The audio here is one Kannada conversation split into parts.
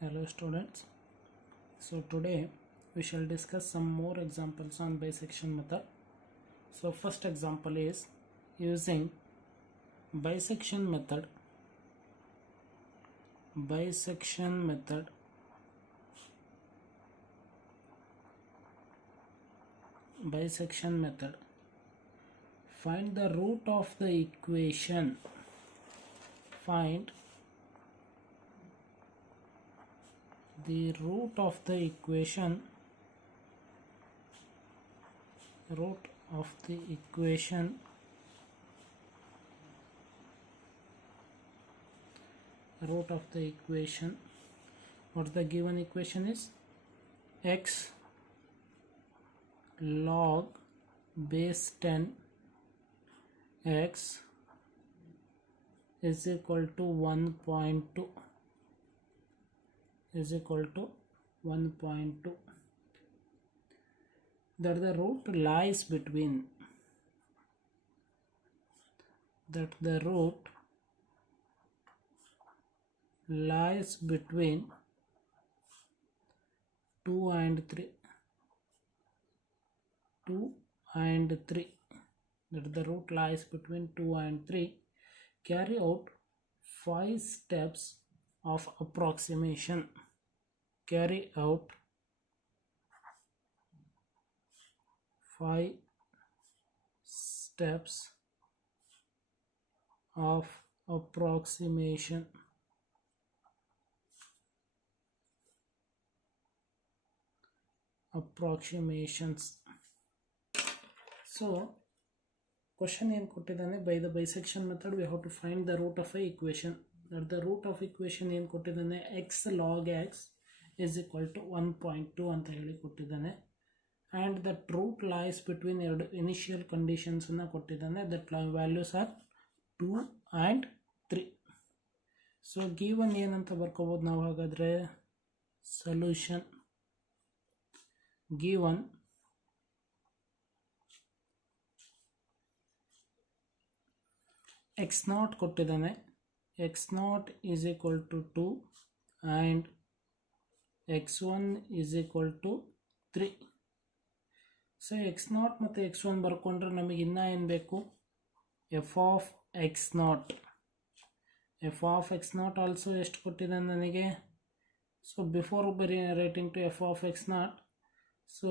Hello students. So today we shall discuss some more examples on bisection method. So first example is using bisection method. Bisection method. Bisection method. Find the root of the equation. Find the root of the equation. Root of the equation. Root of the equation. What the given equation is? X log base 10 x is equal to 1.2 is equal to 1.2. That the root lies between 2 and 3. 2 and 3. That the root lies between 2 and 3. Carry out 5 steps of approximation. Carry out 5 steps of approximation. Approximations. So question ಏನು ಕೊಟ್ಟಿದ್ದಾನೆ, by the bisection method we have to find the root of a equation. The root of equation ಏನು ಕೊಟ್ಟಿದ್ದಾನೆ, x log x is equal to 1.2 ಅಂತ ಹೇಳಿ ಕೊಟ್ಟಿದ್ದಾನೆ. And that root lies between ಎರಡು initial conditions ಅನ್ನು ಕೊಟ್ಟಿದ್ದಾನೆ. That values are 2 and 3. So given ಏನಂತ ಬರ್ಕೋಬಹುದು ನಾವು ಹಾಗಾದ್ರೆ, solution given x naught ಕೊಟ್ಟಿದ್ದಾನೆ. x naught is equal to 2 and x1 is equal to 3. So x naught ಮತ್ತು x1 ಬರ್ಕೊಂಡ್ರೆ ನಮಗೆ ಇನ್ನೂ ಏನು ಬೇಕು, f of x naught. f of x naught also ಎಷ್ಟು ಕೊಟ್ಟಿದ್ದಾನೆ ನನಗೆ. So before writing to f of x naught, so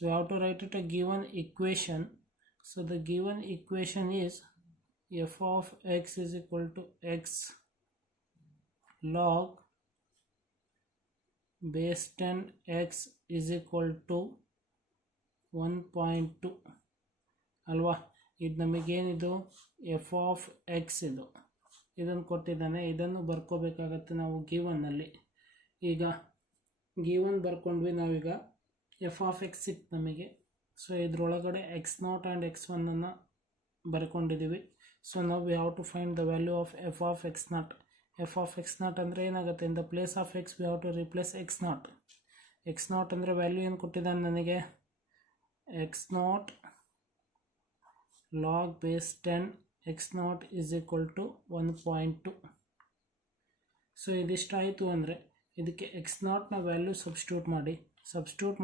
we have to write it a given equation. So the given equation is f of x is equal to x log base 10 x is equal to 1.2 ಅಲ್ವಾ. ಇದು ನಮಗೇನಿದು ಎಫ್ ಆಫ್ ಎಕ್ಸ್, ಇದನ್ನು ಕೊಟ್ಟಿದ್ದಾನೆ. ಇದನ್ನು ಬರ್ಕೋಬೇಕಾಗತ್ತೆ ನಾವು ಗಿವನ್ನಲ್ಲಿ. ಈಗ ಗಿವನ್ ಬರ್ಕೊಂಡ್ವಿ ನಾವೀಗ. ಎಫ್ ಆಫ್ ಎಕ್ಸ್ ಸಿಕ್ತು ನಮಗೆ. ಸೊ ಇದರೊಳಗಡೆ ಎಕ್ಸ್ ನಾಟ್ ಆ್ಯಂಡ್ ಎಕ್ಸ್ ಒನ್ನನ್ನು ಬರ್ಕೊಂಡಿದ್ದೀವಿ. ಸೊ ನಾವು we have to find the value of F of X naught. F of X naught ಅಂದರೆ ಏನಾಗುತ್ತೆ, in the place of X we have to replace X naught. X naught ಅಂದರೆ ವ್ಯಾಲ್ಯೂ ಏನು ಕೊಟ್ಟಿದ್ದಾನೆ ನನಗೆ, X naught log base 10 X naught is equal to 1.2. So ಇದಿಷ್ಟಾಯಿತು ಅಂದರೆ ಇದಕ್ಕೆ ಎಕ್ಸ್ ನಾಟ್ನ ವ್ಯಾಲ್ಯೂ ಸಬ್ಸ್ಟಿಟ್ಯೂಟ್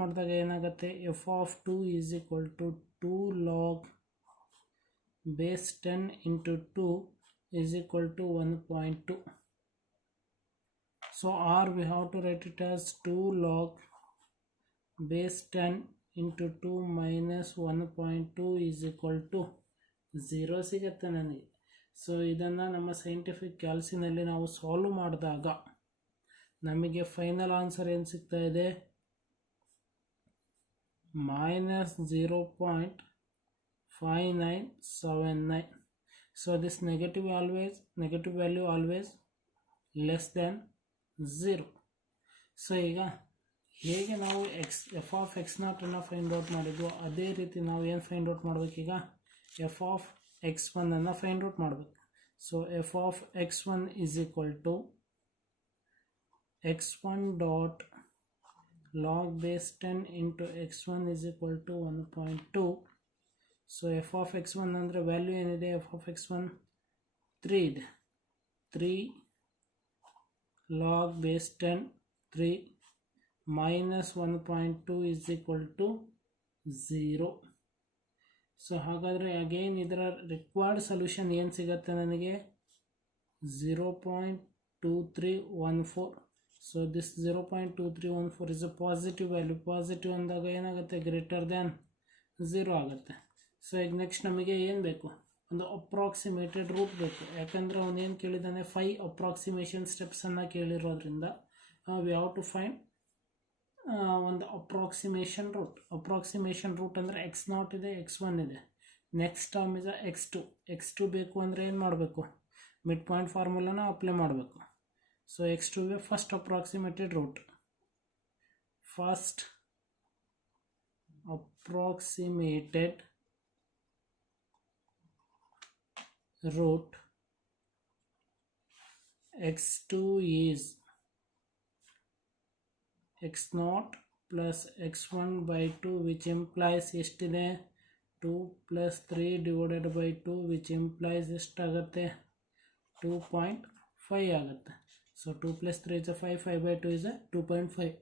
ಮಾಡಿದಾಗ ಏನಾಗುತ್ತೆ, F of 2 is equal to 2 log base 10 into 2 is equal to 1.2. So or we have to write it as 2 log base 10 into 2 minus 1.2 is equal to 0 ಸಿಗುತ್ತೆ ನನಗೆ. ಸೊ ಇದನ್ನು ನಮ್ಮ ಸೈಂಟಿಫಿಕ್ ಕ್ಯಾಲ್ಸಿನಲ್ಲಿ ನಾವು ಸಾಲ್ವ್ ಮಾಡಿದಾಗ ನಮಗೆ ಫೈನಲ್ ಆನ್ಸರ್ ಏನು ಸಿಗ್ತಾ ಇದೆ, minus 0.5979. so this negative value always less than 0. So ಈಗ ಹೇಗೆ ನಾವು ಎಫ್ ಆಫ್ ಎಕ್ಸ್ ನಾಟ್ ಅನ್ನು ಫೈಂಡ್ ಔಟ್ ಮಾಡಿದ್ವು, ಅದೇ ರೀತಿ ನಾವು ಏನು ಫೈಂಡ್ ಔಟ್ ಮಾಡಬೇಕೀಗ, ಎಫ್ ಆಫ್ ಎಕ್ಸ್ ಒನ್ ಅನ್ನು ಫೈಂಡ್ ಔಟ್ ಮಾಡಬೇಕು. So F of X one is equal to X one dot log base 10 into x1 is equal to 1.2. So f of x1 ಅಂದರೆ ವ್ಯಾಲ್ಯೂ ಏನಿದೆ, f of x1 3 ಇದೆ. 3 log base 10 3 minus 1.2 is equal to 0. So ಹಾಗಾದರೆ ಅಗೇನ್ ಇದರ ರಿಕ್ವೈರ್ಡ್ ಸೊಲ್ಯೂಷನ್ ಏನು ಸಿಗುತ್ತೆ ನನಗೆ 0.2314. So this 0.2314 is a positive value. Positive ಅಂದಾಗ ಏನಾಗುತ್ತೆ, ಗ್ರೇಟರ್ ದ್ಯಾನ್ 0 ಆಗುತ್ತೆ. ಸೊ ಈಗ ನೆಕ್ಸ್ಟ್ ನಮಗೆ ಏನು ಬೇಕು, ಒಂದು ಅಪ್ರಾಕ್ಸಿಮೇಟೆಡ್ ರೂಟ್ ಬೇಕು. ಯಾಕಂದರೆ ಅವನೇನು ಕೇಳಿದ್ದಾನೆ, 5 ಅಪ್ರಾಕ್ಸಿಮೇಷನ್ ಸ್ಟೆಪ್ಸನ್ನು ಕೇಳಿರೋದ್ರಿಂದ ವಿ ಹ್ಯಾವ್ ಟು ಫೈಂಡ್ ಒಂದು ಅಪ್ರಾಕ್ಸಿಮೇಷನ್ ರೂಟ್. ಅಪ್ರಾಕ್ಸಿಮೇಷನ್ ರೂಟ್ ಅಂದರೆ x0 ಇದೆ, x1 ಇದೆ. ನೆಕ್ಸ್ಟ್ ಟರ್ಮ್ ಇಸ್ x2 ಬೇಕು ಅಂದರೆ ಏನು ಮಾಡಬೇಕು, ಮಿಡ್ ಪಾಯಿಂಟ್ ಫಾರ್ಮುಲಾನ ಅಪ್ಲೈ ಮಾಡಬೇಕು. ಸೊ x2 ಗೆ first approximated root, first approximated root x2 is x0 plus x1 by 2 which implies ಎಷ್ಟಿದೆ 2 plus 3 divided by 2 which implies ಎಷ್ಟಾಗುತ್ತೆ 2.5 ಆಗುತ್ತೆ. So 2 plus 3 is a 5, 5 by 2 is a 2.5.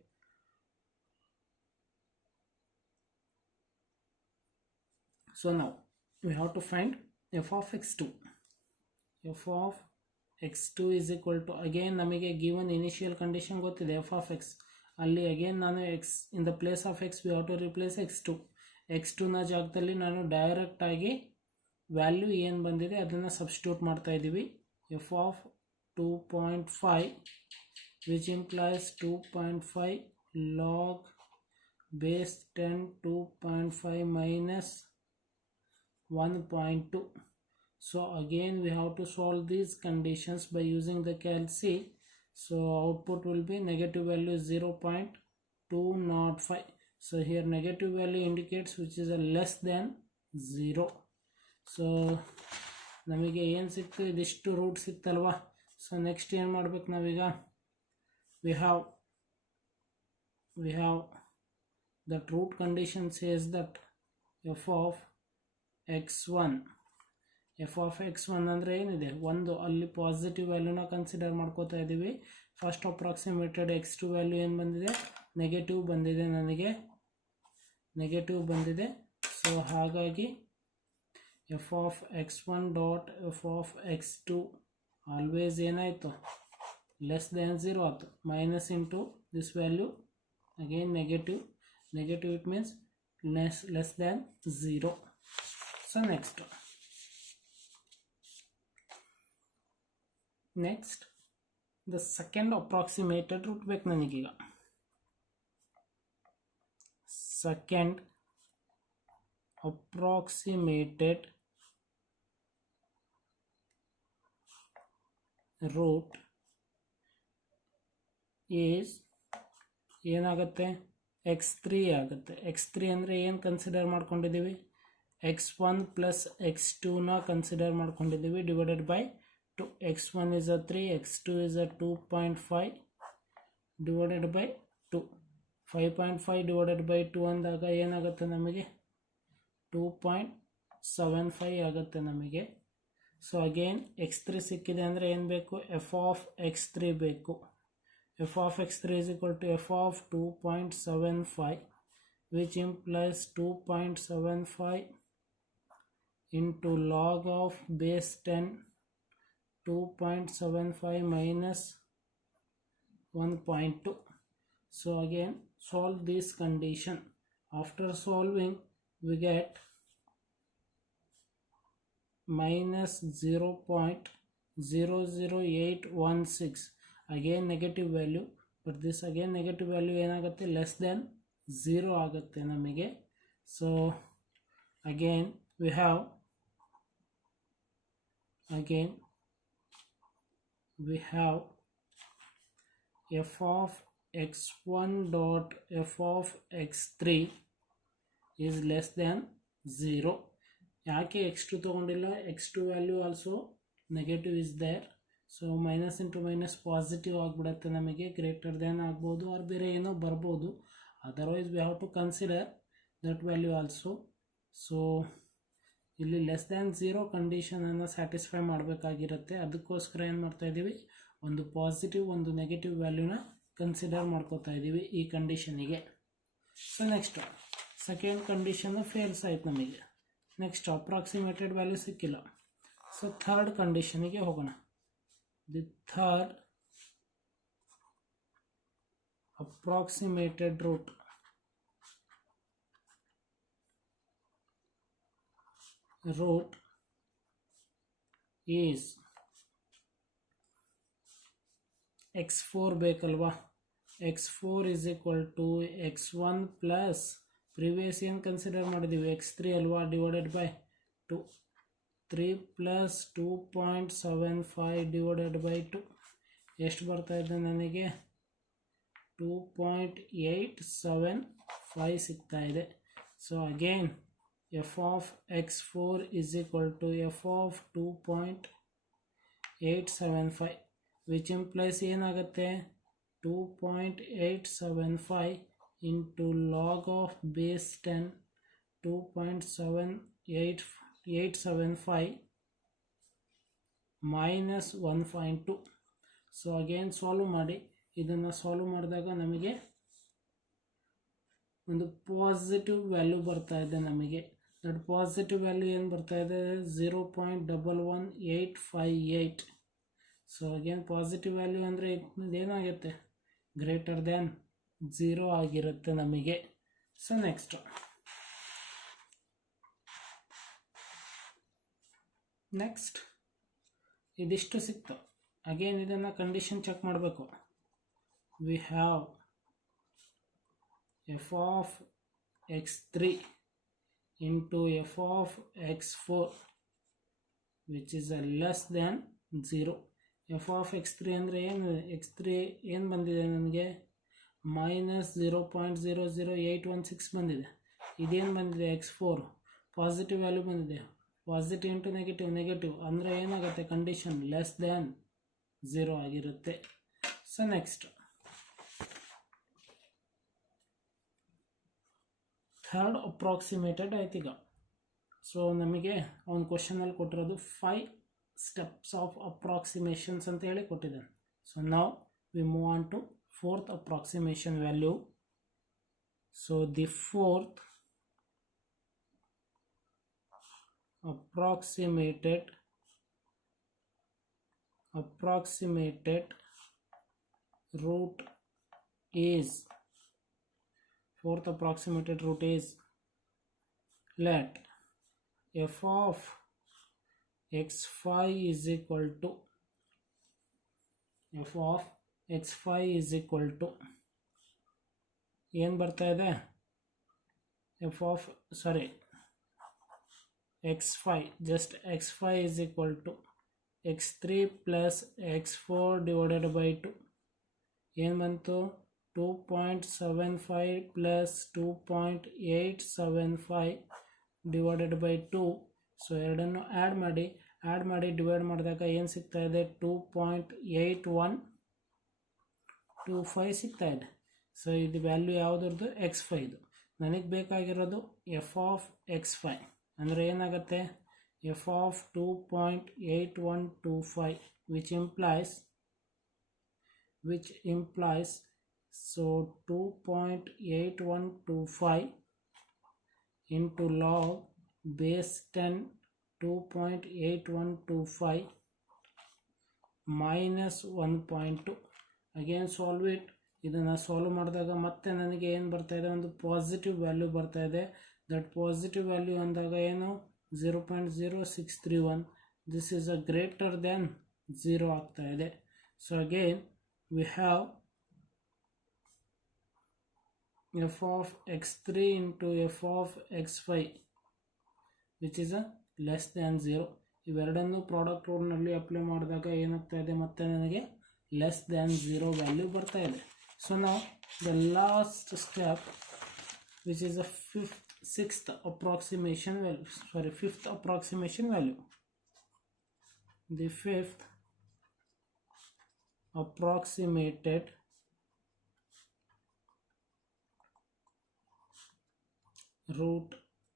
So now we have to find f of x2. f of x2 is equal to, again ನಮಗೆ given initial condition ಗೊತ್ತಿದೆ f of x. ಅಲ್ಲಿ again ನಾನು x in the place of x we have to replace x2. x2 ನ ಜಾಗದಲ್ಲಿ ನಾನು ಡೈರೆಕ್ಟ್ ಆಗಿ ವ್ಯಾಲ್ಯೂ ಏನು ಬಂದಿದೆ ಅದನ್ನು ಸಬ್ಸ್ಟಿಟ್ಯೂಟ್ ಮಾಡ್ತಾ ಇದ್ದೀವಿ. f of 2.5 which implies 2.5 log base 10 2.5 minus 1.2. So again we have to solve these conditions by using the calc. So output will be negative value 0.205. So here negative value indicates which is a less than 0. So ನಮಗೆ ಏನು ಸಿಕ್ತು, ಇದಿಷ್ಟು ರೂಟ್ ಸಿಕ್ತಲ್ವಾ. ಸೊ ನೆಕ್ಸ್ಟ್ ಏನು ಮಾಡ್ಬೇಕು ನಾವೀಗ, we have that root condition says that f of x1 ಅಂದರೆ ಏನಿದೆ, ಒಂದು ಅಲ್ಲಿ ಪಾಸಿಟಿವ್ ವ್ಯಾಲ್ಯೂನ ಕನ್ಸಿಡರ್ ಮಾಡ್ಕೋತಾ ಇದ್ದೀವಿ. ಫಸ್ಟ್ ಅಪ್ರಾಕ್ಸಿಮೇಟೆಡ್ x2 ವ್ಯಾಲ್ಯೂ ಏನು ಬಂದಿದೆ, ನೆಗೆಟಿವ್ ಬಂದಿದೆ, ನನಗೆ ನೆಗೆಟಿವ್ ಬಂದಿದೆ. ಸೊ ಹಾಗಾಗಿ f of x1 ಡಾಟ್ f of x2 ಆಲ್ವೇಸ್ ಏನಾಯಿತು, ಲೆಸ್ ದ್ಯಾನ್ 0 ಆಯಿತು. Minus into this value again negative, it means less than 0. So next the second approximated root ಬೇಕು ನನಗೀಗ. ಸೆಕೆಂಡ್ ಅಪ್ರಾಕ್ಸಿಮೇಟೆಡ್ ರೂಟ್ ಈಸ್ ಏನಾಗುತ್ತೆ, x3 ಆಗುತ್ತೆ. x3 ಅಂದರೆ ಏನು ಕನ್ಸಿಡರ್ ಮಾಡ್ಕೊಂಡಿದ್ದೀವಿ, x1 ಪ್ಲಸ್ x2ನ ಕನ್ಸಿಡರ್ ಮಾಡ್ಕೊಂಡಿದ್ದೀವಿ divided by 2. x1 is a 3, x2 is a 2.5 divided by 2. 5.5 divided by 2 ಅಂದಾಗ ಏನಾಗುತ್ತೆ ನಮಗೆ 2.75 ಆಗುತ್ತೆ ನಮಗೆ. ಸೊ ಅಗೇನ್ x3 ಸಿಕ್ಕಿದೆ ಅಂದರೆ ಏನು ಬೇಕು, f of x3 ಬೇಕು. f of x3 is equal to f of 2.75 which implies 2.75 into log of base 10 2.75 minus 1.2. So again solve this condition. After solving we get minus 0.00816. again negative value, but this again negative value ಏನಾಗುತ್ತೆ, less than 0 ಆಗುತ್ತೆ ನಮಗೆ. So again we have f of x1 dot f of x3 is less than 0. ಯಾಕೆ x2 ತಗೊಂಡಿಲ್ಲ, x2 value also negative is there. So minus into minus positive ಆಗಿಬಿಡುತ್ತೆ ನಮಗೆ, ಗ್ರೇಟರ್ ದ್ಯಾನ್ ಆಗ್ಬೋದು ಆರ್ ಬೇರೆ ಏನೋ ಬರ್ಬೋದು. Otherwise we have to consider that value also. So ಇಲ್ಲಿ ಲೆಸ್ ದ್ಯಾನ್ 0 ಕಂಡೀಷನನ್ನು ಸ್ಯಾಟಿಸ್ಫೈ ಮಾಡಬೇಕಾಗಿರುತ್ತೆ. ಅದಕ್ಕೋಸ್ಕರ ಏನು ಮಾಡ್ತಾ ಇದ್ದೀವಿ, ಒಂದು ಪಾಸಿಟಿವ್ ಒಂದು ನೆಗೆಟಿವ್ ವ್ಯಾಲ್ಯೂನ ಕನ್ಸಿಡರ್ ಮಾಡ್ಕೋತಾ ಇದ್ದೀವಿ ಈ ಕಂಡೀಷನಿಗೆ. So next second condition fails ಆಯ್ತು ನಮಗೆ. ನೆಕ್ಸ್ಟ್ ಅಪ್ರಾಕ್ಸಿಮೇಟೆಡ್ ವ್ಯಾಲ್ಯೂ ಸಿಕ್ಕಿಲ್ಲ. ಸೊ ಥರ್ಡ್ ಕಂಡೀಷನಿಗೆ ಹೋಗೋಣ. The third approximated root is x4 ಬೇಕಲ್ವಾ. x4 is equal to x1 plus previous ಏನು ಕನ್ಸಿಡರ್ ಮಾಡಿದ್ದೀವಿ x3 ಅಲ್ವಾ, divided by 2. 3 plus 2.75 divided by 2 ಎಷ್ಟು ಬರ್ತಾ ಇದೆ ನನಗೆ? 2.875 ಸಿಗ್ತಾ ಇದೆ. So again f of x4 is equal to f of 2.875 which implies ಏನಾಗುತ್ತೆ? 2.875 into log of base 10 2.7875 minus 1.2. So again solve ಮಾಡಿ. ಇದನ್ನು ಸಾಲ್ವ್ ಮಾಡಿದಾಗ ನಮಗೆ ಒಂದು ಪಾಸಿಟಿವ್ ವ್ಯಾಲ್ಯೂ ಬರ್ತಾ ಇದೆ. ನಮಗೆ ದಟ್ ಪಾಸಿಟಿವ್ ವ್ಯಾಲ್ಯೂ ಏನು ಬರ್ತಾ ಇದೆ? 0.11858. ಸೊ ಅಗೇನ್ ಪಾಸಿಟಿವ್ ವ್ಯಾಲ್ಯೂ ಅಂದರೆ ಏನಾಗುತ್ತೆ? ಗ್ರೇಟರ್ ದ್ಯಾನ್ 0 ಆಗಿರುತ್ತೆ ನಮಗೆ. ಸೊ ನೆಕ್ಸ್ಟ್ ಇದಿಷ್ಟು ಸಿಕ್ತು. ಅಗೇನ್ ಇದನ್ನು ಕಂಡೀಷನ್ ಚೆಕ್ ಮಾಡಬೇಕು. we have f of x3 into f of x4 which is a less than 0. f of x3 ಅಂದರೆ ಏನು? x3 ಏನು ಬಂದಿದೆ ನನಗೆ? -0.00816 ಬಂದಿದೆ. ಇದೇನು ಬಂದಿದೆ? x4 ಪಾಸಿಟಿವ್ ವ್ಯಾಲ್ಯೂ ಬಂದಿದೆ. ಪಾಸಿಟಿವ್ ಇಂಟು ನೆಗೆಟಿವ್ ಅಂದರೆ ಏನಾಗುತ್ತೆ? ಕಂಡೀಷನ್ ಲೆಸ್ ದ್ಯಾನ್ 0 ಆಗಿರುತ್ತೆ. ಸೊ ನೆಕ್ಸ್ಟ್ ಥರ್ಡ್ ಅಪ್ರಾಕ್ಸಿಮೇಟೆಡ್ ಆಯ್ತು ಈಗ. ಸೊ ನಮಗೆ ಒಂದು ಕ್ವಶನಲ್ಲಿ ಕೊಟ್ಟಿರೋದು 5 steps ಆಫ್ ಅಪ್ರಾಕ್ಸಿಮೇಷನ್ಸ್ ಅಂತ ಹೇಳಿ ಕೊಟ್ಟಿದ್ದಾನೆ. ಸೊ ನಾವು we move on to fourth approximation value. So the fourth approximated root is fourth approximated root is let f of x5 is equal to ಏನು ಬರ್ತಾ ಇದೆ? x5 just x5 is equal to x3 plus x4 divided by 2. ಏನು ಬಂತು? 2.75 plus 2.875 divided by 2. ಸೊ ಎರಡನ್ನು ಆ್ಯಡ್ ಮಾಡಿ ಡಿವೈಡ್ ಮಾಡಿದಾಗ ಏನು ಸಿಗ್ತಾ ಇದೆ? 2.8125 ಸಿಗ್ತಾ ಇದೆ. ಸೊ ಇದು ವ್ಯಾಲ್ಯೂ ಯಾವುದ್ರದ್ದು? x5. ನನಗೆ ಬೇಕಾಗಿರೋದು f of x5 ಅಂದರೆ ಏನಾಗುತ್ತೆ? f of 2.8125 which implies so 2.8125 into log base 10 2.8125 minus 1.2. again solve it. ಇದನ್ನು ಸಾಲ್ವ್ ಮಾಡಿದಾಗ ಮತ್ತೆ ನನಗೆ ಏನು ಬರ್ತಾ ಇದೆ? ಒಂದು ಪಾಸಿಟಿವ್ ವ್ಯಾಲ್ಯೂ ಬರ್ತಾ ಇದೆ. ದಟ್ ಪಾಸಿಟಿವ್ ವ್ಯಾಲ್ಯೂ ಅಂದಾಗ ಏನು? 0.0631. This is a greater than 0 ಆಗ್ತಾ ಇದೆ. So again we have f of x3 into f of x5 which is a less than 0. ಇವೆರಡನ್ನು ಪ್ರಾಡಕ್ಟ್ ರೂಲ್ನಲ್ಲಿ ಅಪ್ಲೈ ಮಾಡಿದಾಗ ಏನಾಗ್ತಾ ಇದೆ? ಮತ್ತೆ ನನಗೆ ಲೆಸ್ ದ್ಯಾನ್ 0 ವ್ಯಾಲ್ಯೂ ಬರ್ತಾ ಇದೆ. ಸೊ ನಾವು the last step which is a fifth approximation value. The fifth approximated root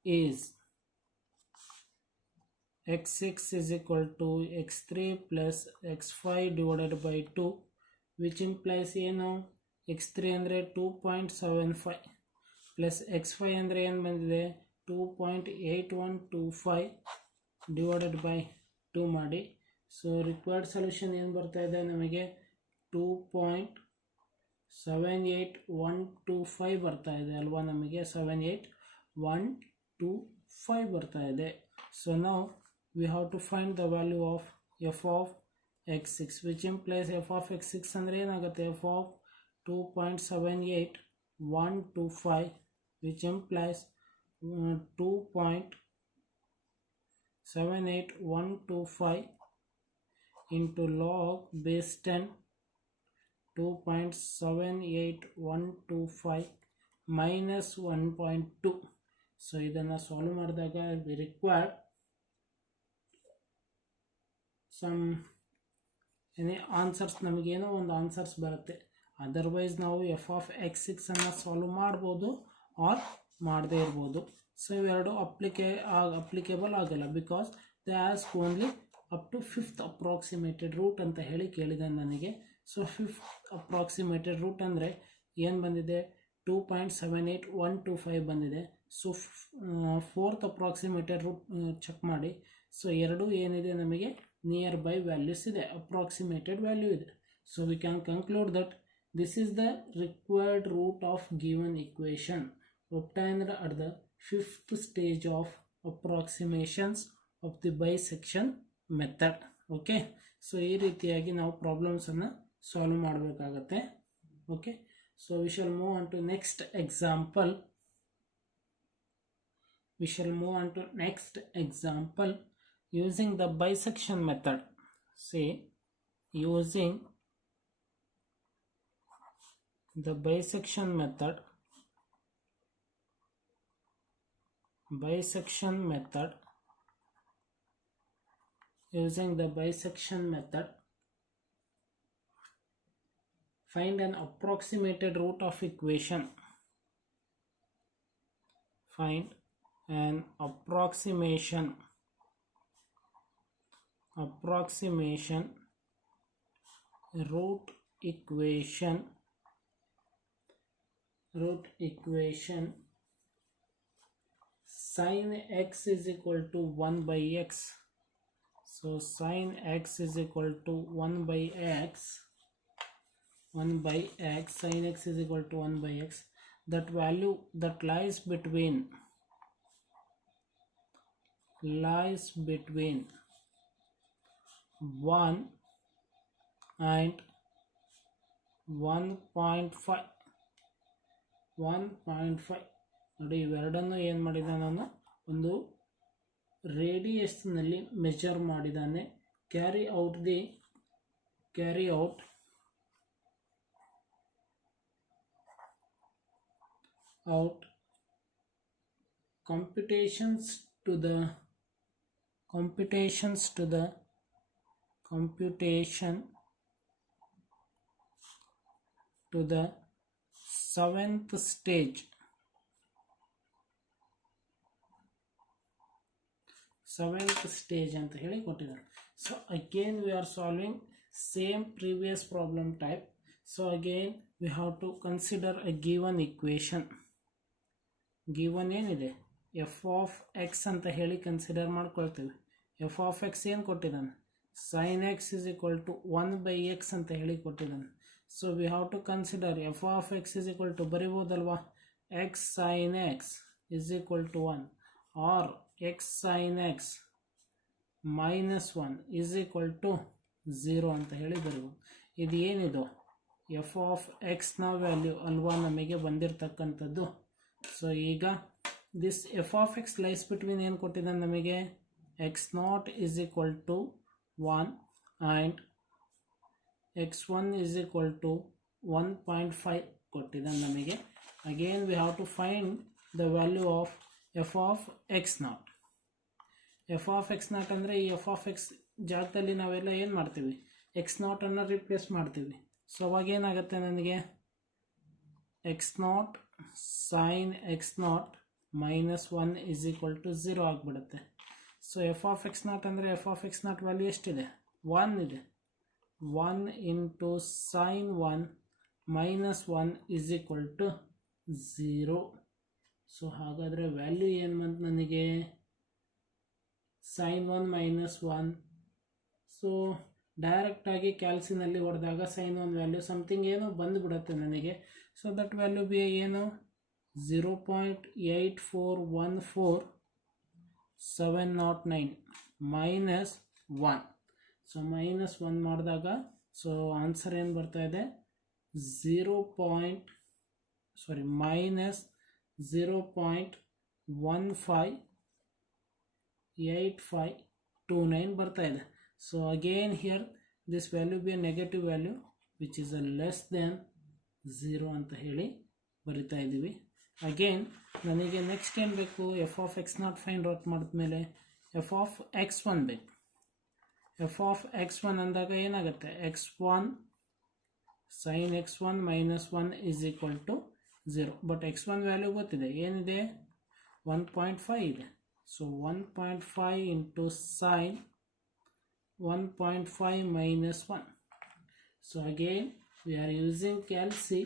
is x6 is equal to x3 plus x5 divided by 2, which implies ಏನು x3 ಅಂದರೆ 2.75 ಪ್ಲಸ್ x5 ಅಂದರೆ ಏನು ಬಂದಿದೆ 2.8125 ಡಿವೈಡೆಡ್ ಬೈ 2 ಮಾಡಿ. ಸೊ ರಿಕ್ವೈರ್ಡ್ ಸೊಲ್ಯೂಷನ್ ಏನು ಬರ್ತಾ ಇದೆ ನಮಗೆ 2.78125 ಬರ್ತಾ ಇದೆ ಅಲ್ವಾ, ನಮಗೆ 78125 ಬರ್ತಾ ಇದೆ. ಸೊ ನಾವು we have to find the value of f of x6, which implies f of x6 ಅಂದರೆ ಏನಾಗುತ್ತೆ f of 2.78125, which implies 2.78125 into log base 10 2.78125 minus 1.2. So ಇದನ್ನು ಸಾಲ್ವ್ ಮಾಡಿದಾಗ we require ಸಮ್ ಆನ್ಸರ್ಸ್, ನಮಗೇನೋ ಒಂದು ಆನ್ಸರ್ಸ್ ಬರುತ್ತೆ. ಅದರ್ವೈಸ್ ನಾವು ಎಫ್ ಆಫ್ x6 ಅನ್ನು ಸಾಲ್ವ್ ಮಾಡ್ಬೋದು ಆರ್ ಮಾಡದೇ ಇರ್ಬೋದು. ಸೊ ಇವೆರಡು ಅಪ್ಲಿಕೇಬಲ್ ಆಗಲ್ಲ, because they ask only up to 5th approximated root ಅಂತ ಹೇಳಿ ಕೇಳಿದೆ ನನಗೆ. ಸೊ 5th ಅಪ್ರಾಕ್ಸಿಮೇಟೆಡ್ ರೂಟ್ ಅಂದರೆ ಏನು ಬಂದಿದೆ 2.78125 ಬಂದಿದೆ. ಸೊ 4th ಅಪ್ರಾಕ್ಸಿಮೇಟೆಡ್ ರೂಟ್ ಚೆಕ್ ಮಾಡಿ. ಸೊ ಎರಡು ಏನಿದೆ ನಮಗೆ ನಿಯರ್ ಬೈ ವ್ಯಾಲ್ಯೂಸ್ ಇದೆ, ಅಪ್ರಾಕ್ಸಿಮೇಟೆಡ್ ವ್ಯಾಲ್ಯೂ ಇದೆ. So we can conclude that this is the required root of given equation obtained at the 5th stage of approximations of the bisection method. Okay, so ಈ ರೀತಿಯಾಗಿ ನಾವು ಪ್ರಾಬ್ಲಮ್ಸನ್ನು ಸಾಲ್ವ್ ಮಾಡಬೇಕಾಗತ್ತೆ. Okay, so we shall move on to next example. Using the bisection method. Say using the bisection method, using the bisection method, find an approximated root of equation. Find an approximation root equation sin x is equal to 1 by x. So sin x is equal to 1 by x, sin x is equal to 1 by x. That value that lies between 1 and 1.5 ನೋಡಿ. ಇವೆರಡನ್ನು ಏನು ಮಾಡಿದ ನಾನು ಒಂದು ರೇಡಿಯಸ್ನಲ್ಲಿ ಮೆಜರ್ ಮಾಡಿದ್ದಾನೆ. Carry out computations to the 7th stage. ಅಂತ ಹೇಳಿ ಕೊಟ್ಟಿದ್ದಾರೆ. So again we are solving same previous problem type. So again we have to consider a given equation. Given ಏನಿದೆ ಎಫ್ ಆಫ್ ಎಕ್ಸ್ ಅಂತ ಹೇಳಿ ಕನ್ಸಿಡರ್ ಮಾಡ್ಕೊಳ್ತೀವಿ. ಎಫ್ ಆಫ್ ಎಕ್ಸ್ ಏನು ಕೊಟ್ಟಿದ್ದಾನೆ, sine X is equal to 1 by x ಅಂತ ಹೇಳಿ ಕೊಟ್ಟಿದ್ದಾನೆ. So we have to consider f of x is equal to ಬರಿಬೋದಲ್ವಾ, X sine X is equal to 1 or X sine X minus 1 is equal to 0 ಅಂತ ಹೇಳಿ ಬರಿಬೋದು. ಇದು ಏನಿದು ಎಫ್ ಆಫ್ ಎಕ್ಸ್ನ ವ್ಯಾಲ್ಯೂ ಅಲ್ವಾ ನಮಗೆ ಬಂದಿರತಕ್ಕಂಥದ್ದು. ಸೊ ಈಗ this F of X lies between ಏನು ಕೊಟ್ಟಿದ್ದಾನೆ ನಮಗೆ, x0 is equal to 1 and x1 is equal to 1.5 ಕೊಟ್ಟಿದ್ದಾನೆ ನಮಗೆ. Again we have to find the value of F of x0. F of x0 ಅಂದರೆ ಈ ಎಫ್ ಆಫ್ ಎಕ್ಸ್ ಜಾಗದಲ್ಲಿ ನಾವೆಲ್ಲ ಏನು ಮಾಡ್ತೀವಿ, x0 ಅನ್ನು ರಿಪ್ಲೇಸ್ ಮಾಡ್ತೀವಿ. ಸೊ ಅವಾಗ ಏನಾಗುತ್ತೆ ನನಗೆ x0 sin x0 minus 1 is equal to 0 ಆಗಿಬಿಡುತ್ತೆ. So F of X naught ಅಂದರೆ F of X naught value ಎಷ್ಟಿದೆ? 1 ಇದೆ. 1 into sine 1 minus 1 is equal to 0. So ಹಾಗಾದರೆ ವ್ಯಾಲ್ಯೂ ಏನು ಬಂತು ನನಗೆ? Sign 1 minus 1. ಸೊ ಡೈರೆಕ್ಟಾಗಿ ಕ್ಯಾಲ್ಸಿನಲ್ಲಿ ಹೊಡೆದಾಗ ಸೈನ್ 1 ವ್ಯಾಲ್ಯೂ ಸಮಥಿಂಗ್ ಏನೋ ಬಂದುಬಿಡುತ್ತೆ ನನಗೆ. ಸೊ ದಟ್ ವ್ಯಾಲ್ಯೂ ಬಿ ಏನು? 0.8414709 ಮೈನಸ್ 1. ಸೊ ಮೈನಸ್ 1 ಮಾಡಿದಾಗ ಸೊ ಆನ್ಸರ್ ಏನು ಬರ್ತಾ ಇದೆ? ಮೈನಸ್ 0.158529 ಬರ್ತಾ ಇದೆ. So again here this value be a negative value which is a less than 0 ಅಂತ ಹೇಳಿ ಬರಿತಾ ಇದ್ದೀವಿ. ಅಗೇನ್ ನನಗೆ ನೆಕ್ಸ್ಟ್ ಏನು ಬೇಕು? F of X naught find out ಮಾಡಿದ್ಮೇಲೆ ಎಫ್ ಆಫ್ ಎಕ್ಸ್ ಒನ್ ಬೇಕು. ಎಫ್ ಆಫ್ ಎಕ್ಸ್ ಒನ್ ಅಂದಾಗ ಏನಾಗುತ್ತೆ? X one sine x one minus 1 is equal to 0. But x one value ಗೊತ್ತಿದೆ, ಏನಿದೆ? 1.5 ಇದೆ. So 1.5 into sine 1.5 minus 1. So again we are using calci,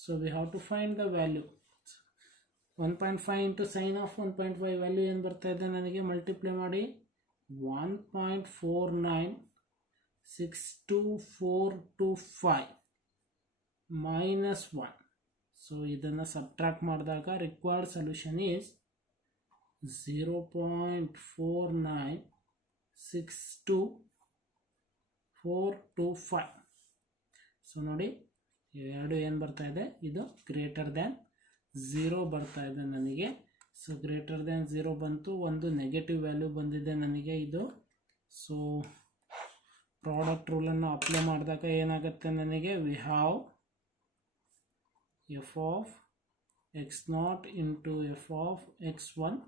so we have to find the value. 1.5 into sin of 1.5 value ಏನು ಬರ್ತಾ ಇದೆ ನನಗೆ? ಮಲ್ಟಿಪ್ಲೈ ಮಾಡಿ 1.49622425 minus 1. ಸೊ ಇದನ್ನು ಸಬ್ಟ್ರಾಕ್ಟ್ ಮಾಡಿದಾಗ ರಿಕ್ವೈರ್ಡ್ ಸೊಲ್ಯೂಷನ್ ಈಸ್ 0.49622425. ಸೊ ನೋಡಿ ಎರಡು ಏನು ಬರ್ತಾ ಇದೆ? ಇದು ಗ್ರೇಟರ್ ದ್ಯಾನ್ 0 ಬರ್ತಾ ಇದೆ ನನಗೆ. ಸೊ ಗ್ರೇಟರ್ ದ್ಯಾನ್ 0 ಬಂತು, ಒಂದು ನೆಗೆಟಿವ್ ವ್ಯಾಲ್ಯೂ ಬಂದಿದೆ ನನಗೆ ಇದು. ಸೊ ಪ್ರಾಡಕ್ಟ್ ರೂಲನ್ನು ಅಪ್ಲೈ ಮಾಡಿದಾಗ ಏನಾಗುತ್ತೆ ನನಗೆ? We have F of X naught into F of X one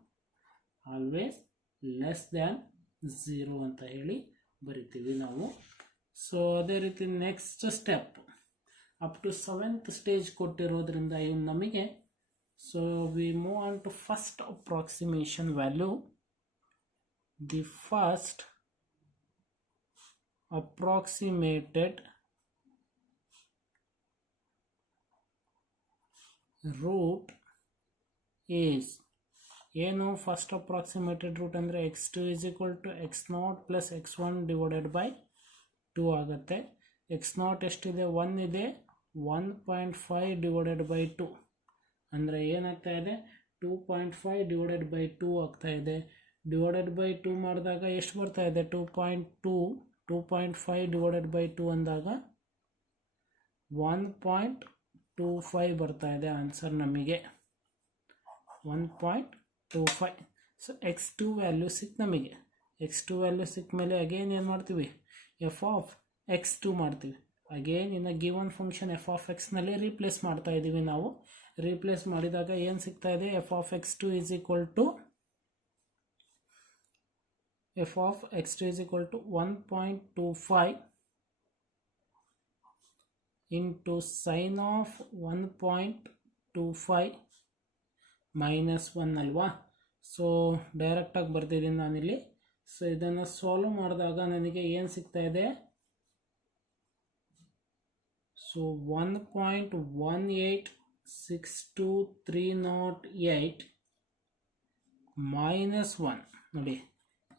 always less than 0 ಅಂತ ಹೇಳಿ ಬರಿತೀವಿ ನಾವು. ಸೊ ಅದೇ ರೀತಿ next step up to 7th stage ಕೊಟ್ಟಿರೋದ್ರಿಂದ ಇವು ನಮಗೆ. So we move on to first approximation value. The first approximated root is ಏನು? ಫಸ್ಟ್ ಅಪ್ರಾಕ್ಸಿಮೇಟೆಡ್ ರೂಟ್ ಅಂದರೆ x2 is equal to x0 plus x1 divided by 2 ಆಗುತ್ತೆ. x0 ಎಷ್ಟಿದೆ? 1 ಇದೆ. 1.5 ಡಿವೈಡೆಡ್ ಬೈ 2 ಅಂದರೆ ಏನಾಗ್ತಾ ಇದೆ? 2.5 ಡಿವೈಡೆಡ್ ಬೈ 2 ಆಗ್ತಾ ಇದೆ. ಡಿವೈಡೆಡ್ ಬೈ 2 ಮಾಡಿದಾಗ ಎಷ್ಟು ಬರ್ತಾ ಇದೆ? 2.2. 2.5 ಡಿವೈಡೆಡ್ ಬೈ 2 ಅಂದಾಗ 1.25 ಬರ್ತಾ ಇದೆ ಆನ್ಸರ್ ನಮಗೆ. 1.25. ಸೊ x2 ವ್ಯಾಲ್ಯೂ ಸಿಕ್ ನಮಗೆ. x2 ವ್ಯಾಲ್ಯೂ ಸಿಕ್ಕ ಮೇಲೆ ಅಗೇನ್ ಏನು ಮಾಡ್ತೀವಿ? ಎಫ್ ಆಫ್ x2 ಮಾಡ್ತೀವಿ. ಅಗೇನ್ ಇನ್ನು ಗಿವನ್ ಫಂಕ್ಷನ್ ಎಫ್ ಆಫ್ ಎಕ್ಸ್ನಲ್ಲಿ ರೀಪ್ಲೇಸ್ ಮಾಡ್ತಾ ಇದ್ದೀವಿ ನಾವು. ರೀಪ್ಲೇಸ್ ಮಾಡಿದಾಗ ಏನು ಸಿಗ್ತಾ ಇದೆ? F of x2 is equal to 1.25 into sine of 1.25 minus 1 ಅಲ್ವಾ? ಸೊ ಡೈರೆಕ್ಟಾಗಿ ಬರ್ತಿದ್ದೀನಿ ನಾನಿಲ್ಲಿ. ಸೊ ಇದನ್ನು ಸಾಲ್ವ್ ಮಾಡಿದಾಗ ನನಗೆ ಏನು ಸಿಗ್ತಾ ಇದೆ? So 1.1862308 minus 1. ನೋಡಿ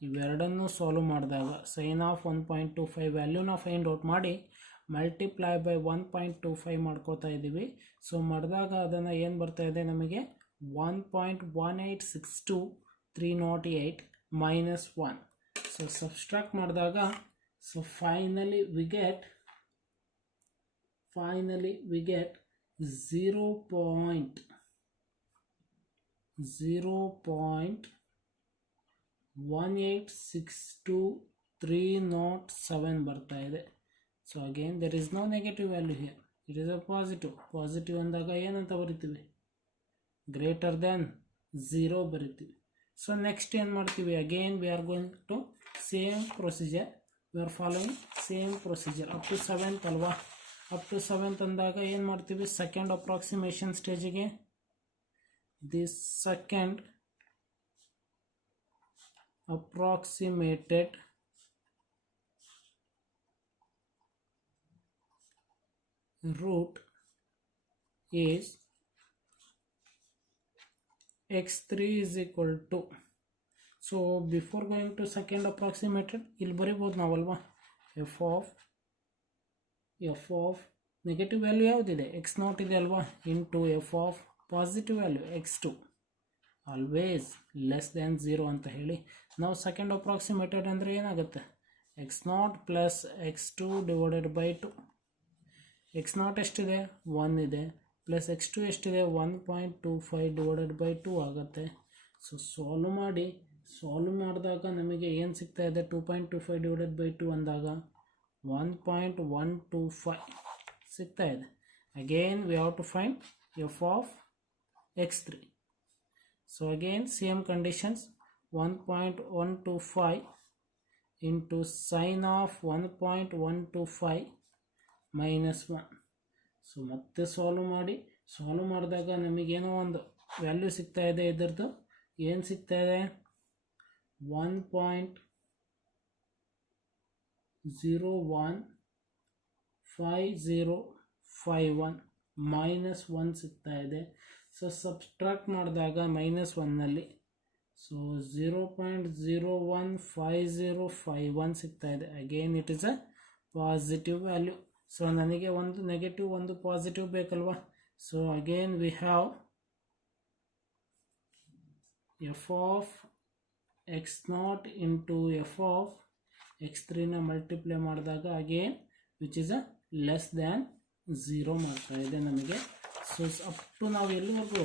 ಇವೆರಡನ್ನು ಸಾಲ್ವ್ ಮಾಡಿದಾಗ ಸೈನ್ ಆಫ್ 1.25 ವ್ಯಾಲ್ಯೂನ ಫೈಂಡ್ ಔಟ್ ಮಾಡಿ ಮಲ್ಟಿಪ್ಲೈ ಬೈ 1.25 ಮಾಡ್ಕೋತಾ ಇದ್ದೀವಿ. ಸೊ ಮಾಡಿದಾಗ ಅದನ್ನು ಏನು ಬರ್ತಾ ಇದೆ ನಮಗೆ? 1.1862308 ಮೈನಸ್ 1. ಸೊ ಸಬ್ಸ್ಟ್ರಾಕ್ಟ್ ಮಾಡಿದಾಗ ಸೊ ಫೈನಲಿ ವಿ ಗೆಟ್ 0.1862307 ಬರ್ತಾ ಇದೆ. So again there is no negative value here, it is a positive. Positive ಅಂದಾಗ ಏನಂತ ಬರಿತೀವಿ? ಗ್ರೇಟರ್ ದ್ಯಾನ್ 0 ಬರಿತೀವಿ. ಸೊ ನೆಕ್ಸ್ಟ್ ಏನು ಮಾಡ್ತೀವಿ? Again we are going to same procedure. We are following same procedure up to 7th ಅಲ್ವಾ? ಅಪ್ ಟು 7th ಅಂದಾಗ ಏನು ಮಾಡ್ತೀವಿ? ಸೆಕೆಂಡ್ ಅಪ್ರಾಕ್ಸಿಮೇಷನ್ ಸ್ಟೇಜಿಗೆ the second approximated root is x3 is equal to, so before going to second approximated ಇಲ್ಲಿ ಬರೀಬಹುದು ನಾವಲ್ವಾ, f of ನೆಗೆಟಿವ್ ವ್ಯಾಲ್ಯೂ ಯಾವುದಿದೆ, x0 ಇದೆ ಅಲ್ವಾ, into f of positive value x2 always less than 0 ಅಂತ ಹೇಳಿ ನಾವು ಸೆಕೆಂಡ್ ಅಪ್ರಾಕ್ಸಿಮೇಟೆಡ್ ಅಂದರೆ ಏನಾಗುತ್ತೆ, x0 plus x2 divided by 2. x0 ಎಷ್ಟಿದೆ 1 ಇದೆ, ಪ್ಲಸ್ x2 ಎಷ್ಟಿದೆ 1.25 ಡಿವೈಡೆಡ್ ಬೈ 2 ಆಗುತ್ತೆ. ಸೊ ಸಾಲ್ವ್ ಮಾಡಿದಾಗ ನಮಗೆ ಏನು ಸಿಗ್ತಾ ಇದೆ, 2.25 ಡಿವೈಡೆಡ್ ಬೈ 2 ಅಂದಾಗ 1.125 ಸಿಗ್ತಾ ಇದೆ. Again we have to find f of x3. So again same conditions, 1.125 into sine of 1.125 minus 1. So ಮತ್ತೆ ಸಾಲ್ವ್ ಮಾಡಿದಾಗ ನಮಗೇನೋ ಒಂದು ವ್ಯಾಲ್ಯೂ ಸಿಗ್ತಾ ಇದೆ, ಇದರದ್ದು ಏನು ಸಿಗ್ತಾ ಇದೆ, 1.015051 ಮೈನಸ್ 1 ಸಿಗ್ತಾ ಇದೆ. ಸೊ ಸಬ್ಸ್ಟ್ರಾಕ್ಟ್ ಮಾಡಿದಾಗ ಮೈನಸ್ 1ನಲ್ಲಿ ಸೊ 0.015051 ಸಿಗ್ತಾ ಇದೆ. Again it is a positive value. So ನನಗೆ ಒಂದು ನೆಗೆಟಿವ್ ಒಂದು ಪಾಸಿಟಿವ್ ಬೇಕಲ್ವಾ. So again we have f of x0 ಇಂಟು f of x3ನ ಮಲ್ಟಿಪ್ಲೈ ಮಾಡಿದಾಗ again which is a less than 0 ಮಾಡ್ತಾ ಇದೆ ನಮಗೆ. ಸೊ ಅಪ್ ಟು ನಾವು ಎಲ್ಲಿವರೆಗೂ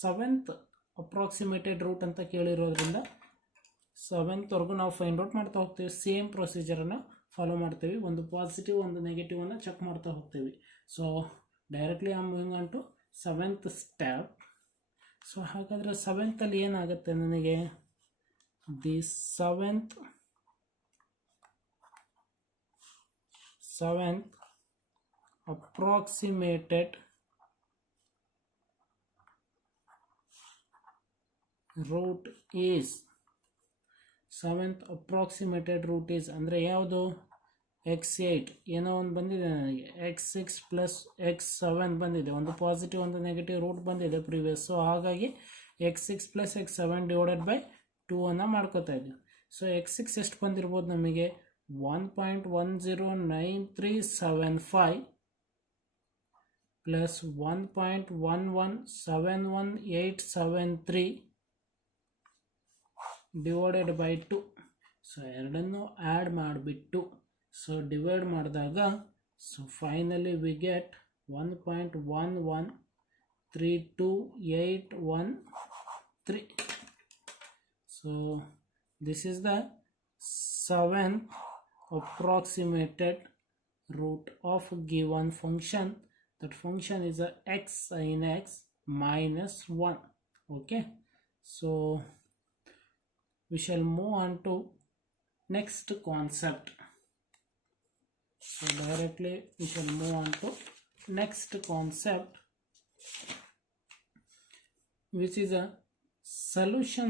ಸೆವೆಂತ್ ಅಪ್ರಾಕ್ಸಿಮೇಟೆಡ್ ರೂಟ್ ಅಂತ ಕೇಳಿರೋದ್ರಿಂದ ಸೆವೆಂತ್ವರೆಗೂ ನಾವು ಫೈಂಡ್ ಔಟ್ ಮಾಡ್ತಾ ಹೋಗ್ತೀವಿ. ಸೇಮ್ ಪ್ರೊಸೀಜರನ್ನು ಫಾಲೋ ಮಾಡ್ತೀವಿ, ಒಂದು ಪಾಸಿಟಿವ್ ಒಂದು ನೆಗೆಟಿವನ್ನು ಚೆಕ್ ಮಾಡ್ತಾ ಹೋಗ್ತೀವಿ. So directly I am moving on to seventh step. So ಹಾಗಾದರೆ ಸೆವೆಂತಲ್ಲಿ ಏನಾಗುತ್ತೆ ನನಗೆ, the seventh approximated root is ಅಂದರೆ ಯಾವುದು, x8 ಏನೋ ಒಂದು ಬಂದಿದೆ ನನಗೆ, x6 ಪ್ಲಸ್ x7 ಬಂದಿದೆ, ಒಂದು ಪಾಸಿಟಿವ್ ಒಂದು ನೆಗೆಟಿವ್ ರೂಟ್ ಬಂದಿದೆ ಪ್ರೀವಿಯಸ್. ಸೊ ಹಾಗಾಗಿ x6 plus x7 divided by 2 ಅನ್ನು ಮಾಡ್ಕೋತಾ ಇದ್ದೀವಿ. ಸೊ x6 ಎಷ್ಟು ಬಂದಿರ್ಬೋದು ನಮಗೆ, 1.109375 ಪ್ಲಸ್ 1.1171873 ಡಿವೈಡೆಡ್ ಬೈ 2. ಸೊ ಎರಡನ್ನು ಆ್ಯಡ್ ಮಾಡಿಬಿಟ್ಟು ಸೊ ಡಿವೈಡ್ ಮಾಡಿದಾಗ so finally we get 1.1132813. So this is the seventh approximated root of given function. That function is a x sin x minus 1. Okay, so we shall move on to next concept. So directly we shall move on to next concept, which is a solution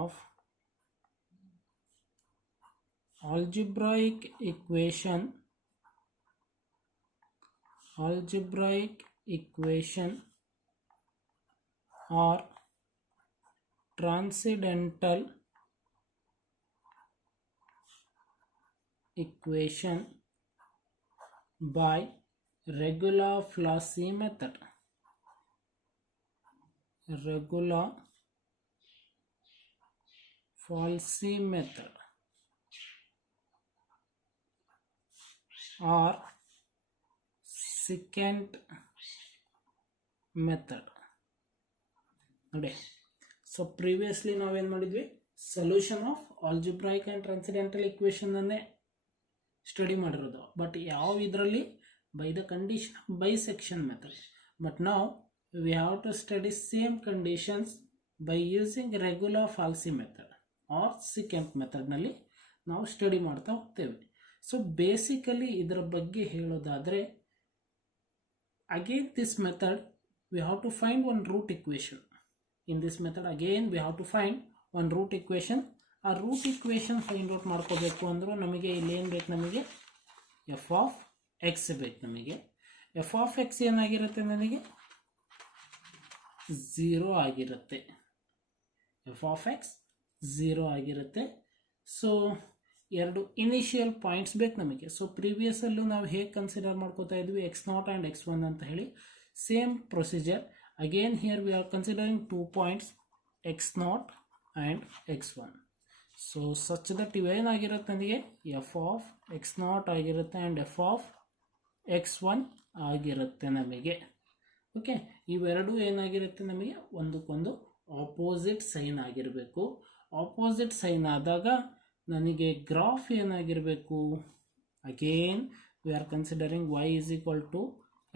of algebraic equation or transcendental equation by regula falsi method. Regula falsi method or secant method ನೋಡಿ. ಸೊ ಪ್ರೀವಿಯಸ್ಲಿ ನಾವೇನು ಮಾಡಿದ್ವಿ, solution of algebraic and transcendental equation ಅನ್ನೇ ಸ್ಟಡಿ ಮಾಡಿರೋದು. ಬಟ್ ಯಾವ ಇದರಲ್ಲಿ by the condition of bisection method. But ನಾವು we have to study same conditions by using regular falsi method or secant ಮೆಥಡ್ನಲ್ಲಿ ನಾವು ಸ್ಟಡಿ ಮಾಡ್ತಾ ಹೋಗ್ತೇವೆ. ಸೊ ಬೇಸಿಕಲಿ ಇದರ ಬಗ್ಗೆ ಹೇಳೋದಾದರೆ again this method we have to find one root equation. In this method again we have to find one root equation. ಆ ರೂಟ್ ಇಕ್ವೇಷನ್ ಫೈಂಡ್ ಔಟ್ ಮಾಡ್ಕೋಬೇಕು ಅಂದರೂ ನಮಗೆ ಇಲ್ಲಿ ಏನು ಬೇಕು, ನಮಗೆ ಎಫ್ ಆಫ್ ಎಕ್ಸ್ ಬೇಕು. ನಮಗೆ ಎಫ್ ಆಫ್ ಎಕ್ಸ್ ಏನಾಗಿರುತ್ತೆ, ನನಗೆ 0 ಆಗಿರುತ್ತೆ. ಎಫ್ ಆಫ್ ಎಕ್ಸ್ 0 ಆಗಿರುತ್ತೆ. ಸೊ ಎರಡು ಇನಿಷಿಯಲ್ ಪಾಯಿಂಟ್ಸ್ ಬೇಕು ನಮಗೆ. ಸೊ ಪ್ರೀವಿಯಸ್ಸಲ್ಲೂ ನಾವು ಹೇಗೆ ಕನ್ಸಿಡರ್ ಮಾಡ್ಕೋತಾ ಇದ್ವಿ, x0 ಆ್ಯಂಡ್ x1 ಅಂತ ಹೇಳಿ, same procedure. Again here we are considering 2 points x0 and x1. So such that ಇವೇನಾಗಿರುತ್ತೆ, ನನಗೆ ಎಫ್ ಆಫ್ x0 ಆಗಿರುತ್ತೆ ಆ್ಯಂಡ್ ಎಫ್ ಆಫ್ x1 ಆಗಿರುತ್ತೆ ನಮಗೆ. ಓಕೆ, ಇವೆರಡೂ ಏನಾಗಿರುತ್ತೆ, ನಮಗೆ ಒಂದಕ್ಕೊಂದು ಆಪೋಸಿಟ್ ಸೈನ್ ಆಗಿರಬೇಕು. ಆಪೋಸಿಟ್ ಸೈನ್ ಆದಾಗ ನನಗೆ ಗ್ರಾಫ್ ಏನಾಗಿರಬೇಕು, again we are considering y is equal to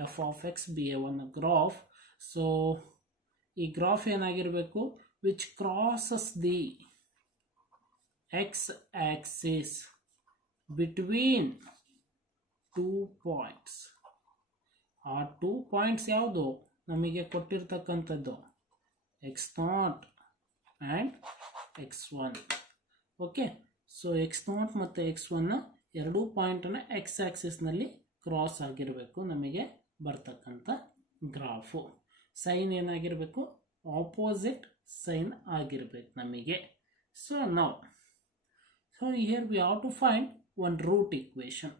f of x be a one graph. So ಈ ಗ್ರಾಫ್ ಏನಾಗಿರಬೇಕು, which crosses the x axis between 2 points. ಆ 2 ಪಾಯಿಂಟ್ಸ್ ಯಾವುದು, ನಮಗೆ ಕೊಟ್ಟಿರ್ತಕ್ಕಂಥದ್ದು x0 and x1. Okay, so x0 ಮತ್ತು x1 ಎರಡೂ ಪಾಯಿಂಟನ್ನು ಎಕ್ಸ್ ಆಕ್ಸಿಸ್ನಲ್ಲಿ ಕ್ರಾಸ್ ಆಗಿರಬೇಕು ನಮಗೆ ಬರ್ತಕ್ಕಂಥ ಗ್ರಾಫು. ಸೈನ್ ಏನಾಗಿರಬೇಕು, ಆಪೋಸಿಟ್ ಸೈನ್ ಆಗಿರಬೇಕು ನಮಗೆ. ಸೊ ನಾವು here we have to find one root equation.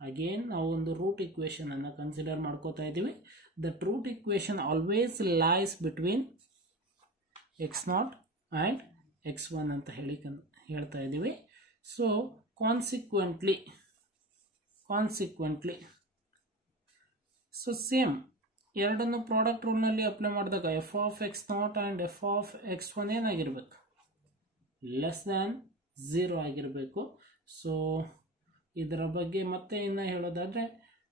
Again ನಾವು ಒಂದು ರೂಟ್ ಇಕ್ವೇಷನನ್ನು ಕನ್ಸಿಡರ್ ಮಾಡ್ಕೋತಾ ಇದ್ದೀವಿ. That root equation always lies between x0 and x1 ಅಂತ ಹೇಳ್ತಾ ಇದ್ದೀವಿ. ಸೊ ಕಾನ್ಸಿಕ್ವೆಂಟ್ಲಿ ಸೊ ಸೇಮ್ ಎರಡನ್ನು ಪ್ರಾಡಕ್ಟ್ ರೂಲ್ನಲ್ಲಿ ಅಪ್ಲೈ ಮಾಡಿದಾಗ f of x0 and f of x1 ಏನಾಗಿರಬೇಕು, ಲೆಸ್ ದ್ಯಾನ್ 0 ಆಗಿರಬೇಕು. ಸೊ ಇದರ ಬಗ್ಗೆ ಮತ್ತೆ ಇನ್ನು ಹೇಳೋದಾದರೆ,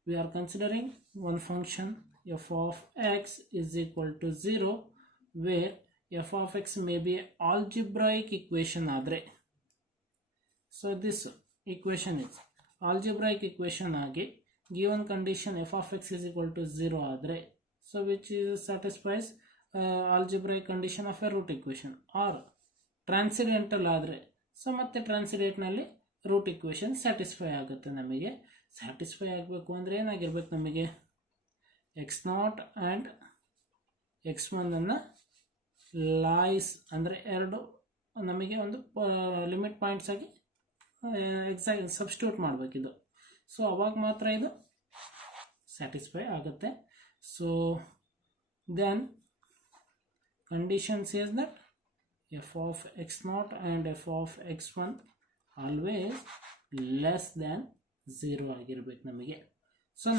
we are considering one function F of x is equal to 0 where f of x may be algebraic equation ಆದರೆ. So this equation is algebraic equation ಆಗಿ given condition f of x is equal to 0 ಆದರೆ, so which satisfies algebraic condition of a root equation. Or transcendental ಆದರೆ, ಸೊ ಮತ್ತೆ ಟ್ರಾನ್ಸಿಡೆಂಟ್ನಲ್ಲಿ ರೂಟ್ ಇಕ್ವೇಷನ್ ಸ್ಯಾಟಿಸ್ಫೈ ಆಗುತ್ತೆ. ನಮಗೆ ಸ್ಯಾಟಿಸ್ಫೈ ಆಗಬೇಕು ಅಂದರೆ ಏನಾಗಿರ್ಬೇಕು, ನಮಗೆ x0 ಆ್ಯಂಡ್ x1 ಲೈಸ್ ಅಂದರೆ ಎರಡು ನಮಗೆ ಒಂದು ಲಿಮಿಟ್ ಪಾಯಿಂಟ್ಸ್ ಆಗಿ ಎಕ್ಸಾಕ್ಟ್ ಸಬ್ಸ್ಟಿಟ್ಯೂಟ್ ಮಾಡಬೇಕಿದು. ಸೊ ಅವಾಗ ಮಾತ್ರ ಇದು ಸ್ಯಾಟಿಸ್ಫೈ ಆಗುತ್ತೆ. So then condition says that f of x0 and f of x1 always less than 0 ಆಗಿರ್ಬೇಕು ನಮಗೆ. ಸೊ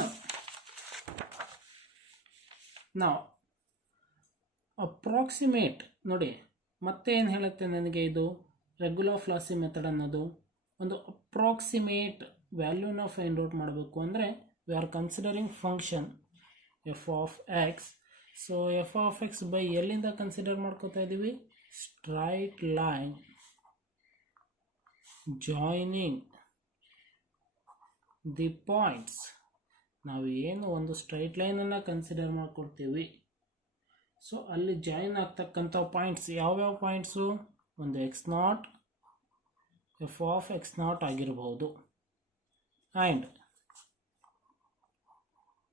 ನಾವು ಅಪ್ರಾಕ್ಸಿಮೇಟ್ ನೋಡಿ ಮತ್ತೆ ಏನು ಹೇಳುತ್ತೆ ನನಗೆ, ಇದು ರೆಗ್ಯುಲರ್ ಫ್ಲಾಸಿ ಮೆಥಡ್ ಅನ್ನೋದು ಒಂದು ಅಪ್ರಾಕ್ಸಿಮೇಟ್ ವ್ಯಾಲ್ಯೂನ ಫೈಂಡ್ ಔಟ್ ಮಾಡಬೇಕು ಅಂದರೆ V are considering function F of X. So F of X by ಎಲ್ಲಿಂದ ಕನ್ಸಿಡರ್ ಮಾಡ್ಕೋತಾ ಇದ್ದೀವಿ, straight line joining the points. ನಾವು ಏನು ಒಂದು ಸ್ಟ್ರೈಟ್ ಲೈನನ್ನು ಕನ್ಸಿಡರ್ ಮಾಡ್ಕೊಳ್ತೀವಿ, ಸೊ ಅಲ್ಲಿ ಜಾಯಿನ್ ಆಗ್ತಕ್ಕಂಥ ಪಾಯಿಂಟ್ಸ್ ಯಾವ್ಯಾವ ಪಾಯಿಂಟ್ಸು, ಒಂದು x0 ಎಫ್ ಆಫ್ x0 ಆಗಿರ್ಬೋದು and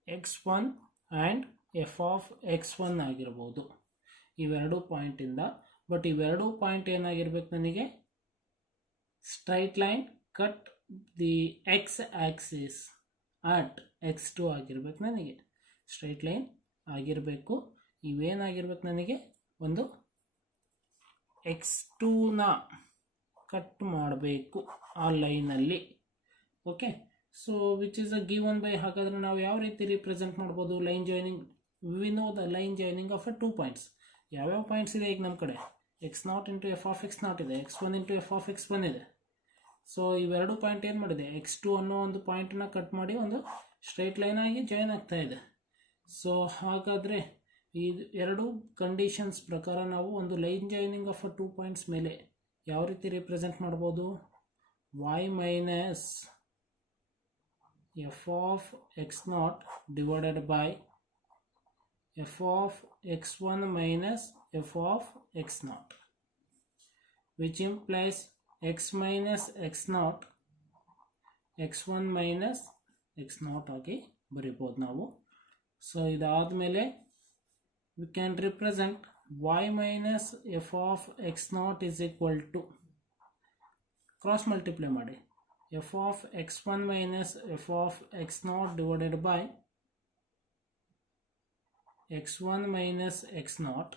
x1 and f of x1 ಆಗಿರ್ಬೋದು, ಇವೆರಡು ಪಾಯಿಂಟಿಂದ. ಬಟ್ ಇವೆರಡು ಪಾಯಿಂಟ್ ಏನಾಗಿರ್ಬೇಕು, ನನಗೆ straight line cut the x Axis at x2 ಆಗಿರ್ಬೇಕು. ನನಗೆ ಸ್ಟ್ರೈಟ್ ಲೈನ್ ಆಗಿರಬೇಕು. ಇವೇನಾಗಿರ್ಬೇಕು, ನನಗೆ ಒಂದು x2ನ ಕಟ್ ಮಾಡಬೇಕು ಆ ಲೈನಲ್ಲಿ. Okay, so which is a given by. ಹಾಗಾದರೆ ನಾವು ಯಾವ ರೀತಿ ರಿಪ್ರೆಸೆಂಟ್ ಮಾಡ್ಬೋದು, line joining. We know the line joining of A 2 points. ಯಾವ್ಯಾವ ಪಾಯಿಂಟ್ಸ್ ಇದೆ ಈಗ ನಮ್ಮ ಕಡೆ, x0 into F of x0 ಇದೆ, x1 into F of x1 ಇದೆ. ಸೊ ಇವೆರಡು ಪಾಯಿಂಟ್ ಏನು ಮಾಡಿದೆ, x2 ಅನ್ನೋ ಒಂದು ಪಾಯಿಂಟನ್ನ ಕಟ್ ಮಾಡಿ ಒಂದು ಸ್ಟ್ರೈಟ್ ಲೈನ್ ಆಗಿ ಜಾಯಿನ್ ಆಗ್ತಾ ಇದೆ. ಸೊ ಹಾಗಾದರೆ ಈ ಎರಡು ಕಂಡೀಷನ್ಸ್ ಪ್ರಕಾರ ನಾವು ಒಂದು ಲೈನ್ ಜಾಯ್ನಿಂಗ್ ಆಫ್ 2 ಪಾಯಿಂಟ್ಸ್ ಮೇಲೆ ಯಾವ ರೀತಿ ರಿಪ್ರೆಸೆಂಟ್ ಮಾಡ್ಬೋದು, y minus f of x naught divided by f of x1 minus f of x naught, which implies x minus x naught x1 minus x naught ಆಗಿ ಬರಿಬೋದು ನಾವು. ಸೊ ಇದಾದಮೇಲೆ we can represent y minus f of x naught is equal to, cross multiply ಮಾಡಿ, f of x1 minus f of x naught divided by x1 minus x naught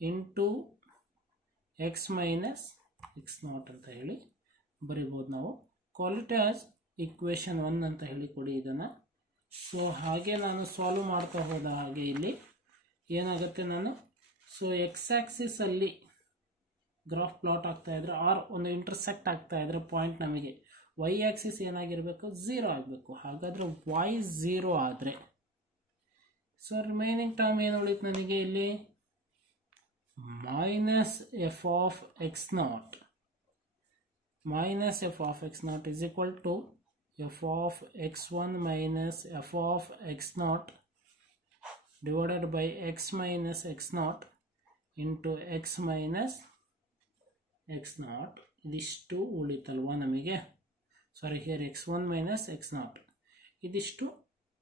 into x minus x naught ಅಂತ ಹೇಳಿ ಬರಿಬೋದು ನಾವು. ಕಾಲ್ ಇಟ್ ಆಸ್ ಇಕ್ವೇಶನ್ 1 ಅಂತ ಹೇಳಿ ಕೊಡಿ ಇದನ್ನು. ಸೊ ಹಾಗೆ ನಾನು ಸಾಲ್ವ್ ಮಾಡ್ತಾ ಹೋದ ಹಾಗೆ ಇಲ್ಲಿ ಏನಾಗುತ್ತೆ, ನಾನು ಸೊ ಎಕ್ಸ್ ಆಕ್ಸಿಸ್ ಅಲ್ಲಿ ಗ್ರಾಫ್ ಪ್ಲಾಟ್ ಆಗ್ತಾ ಇದ್ರೆ ಆರ್ ಒಂದು ಇಂಟರ್ಸೆಕ್ಟ್ ಆಗ್ತಾ ಇದ್ರೆ ಪಾಯಿಂಟ್ ನಮಗೆ ವೈ ಆಕ್ಸಿಸ್ ಏನಾಗಿರಬೇಕು, 0 ಆಗಬೇಕು. ಹಾಗಾದ್ರೆ ವೈ 0 ಆದರೆ ಸೊ ರಿಮೈನಿಂಗ್ ಟರ್ಮ್ ಏನು ಉಳಿತು ನನಗೆ ಇಲ್ಲಿ, minus f of X not minus f of x naught is equal to f of x1 minus f of x naught divided by x minus x naught into x minus x naught. ಇದಿಷ್ಟು ಉಳಿತಲ್ವಾ ನಮಗೆ, ಸಾರಿ here x1 minus x naught, ಇದಿಷ್ಟು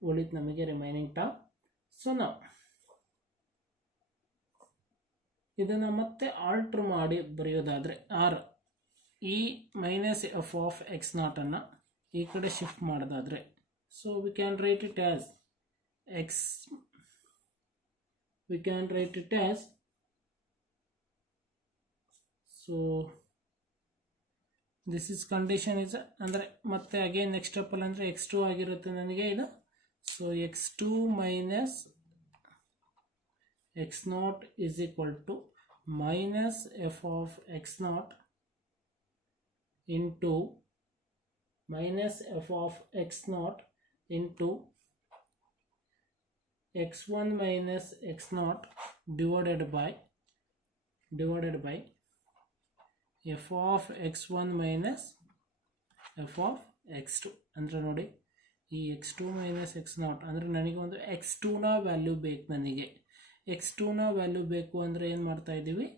ಉಳಿತು ನಮಗೆ ರಿಮೈನಿಂಗ್ ಟರ್ಮ್. ಸೊ ನಾವು ಇದನ್ನು ಮತ್ತೆ ಆಲ್ಟರ್ ಮಾಡಿ ಬರೆಯೋದಾದರೆ ಆರ್ ಈ minus f of X naught ಅನ್ನು ಈ ಕಡೆ ಶಿಫ್ಟ್ ಮಾಡೋದಾದರೆ, so we can write it as X, V can write it as, so this is condition is ಅಂದರೆ ಮತ್ತೆ ಅಗೇನ್ ನೆಕ್ಸ್ಟ್ ಸ್ಟೆಪ್ಪಲ್ಲಿ ಅಂದರೆ x2 ಆಗಿರುತ್ತೆ ನನಗೆ ಇದು. So x2 minus x naught is equal to minus f of X naught into minus f of x naught into x1 minus x naught divided by f of x1 minus f of x2. ಅಂದರೆ ನೋಡಿ ಈ x2 minus x naught ಅಂದರೆ ನನಗೆ ಒಂದು x2ನ ವ್ಯಾಲ್ಯೂ ಬೇಕು. ನನಗೆ x2ನ ವ್ಯಾಲ್ಯೂ ಬೇಕು ಅಂದರೆ ಏನು ಮಾಡ್ತಾ ಇದ್ದೀವಿ,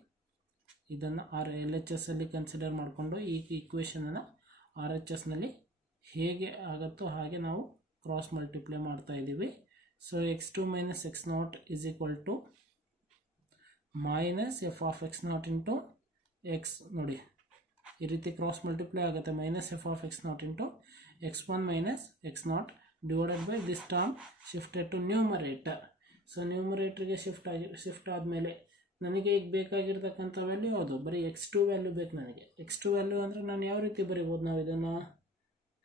ಇದನ್ನು ಆರ್ ಎಲ್ ಎಚ್ ಎಸ್ ಅಲ್ಲಿ ಕನ್ಸಿಡರ್ ಮಾಡಿಕೊಂಡು ಈ ಈಕ್ವೇಷನನ್ನು ಆರ್ ಎಚ್ ಎಸ್ನಲ್ಲಿ ಹೇಗೆ ಆಗುತ್ತೋ ಹಾಗೆ ನಾವು ಕ್ರಾಸ್ ಮಲ್ಟಿಪ್ಲೈ ಮಾಡ್ತಾ ಇದ್ದೀವಿ. So x2 minus x naught is equal to minus f of X naught into x, ನೋಡಿ ಈ ರೀತಿ ಕ್ರಾಸ್ ಮಲ್ಟಿಪ್ಲೈ ಆಗುತ್ತೆ, minus f of X naught into x1 minus x naught divided by this term shifted to numerator. So ನ್ಯೂಮರೇಟರ್ಗೆ ಶಿಫ್ಟ್ ಆದಮೇಲೆ ನನಗೆ ಈಗ ಬೇಕಾಗಿರ್ತಕ್ಕಂಥ ವ್ಯಾಲ್ಯೂ ಯಾವುದು, ಬರೀ x2 ವ್ಯಾಲ್ಯೂ ಬೇಕು ನನಗೆ. x2 ವ್ಯಾಲ್ಯೂ ಅಂದರೆ ನಾನು ಯಾವ ರೀತಿ ಬರೀಬೋದು ನಾವು ಇದನ್ನು,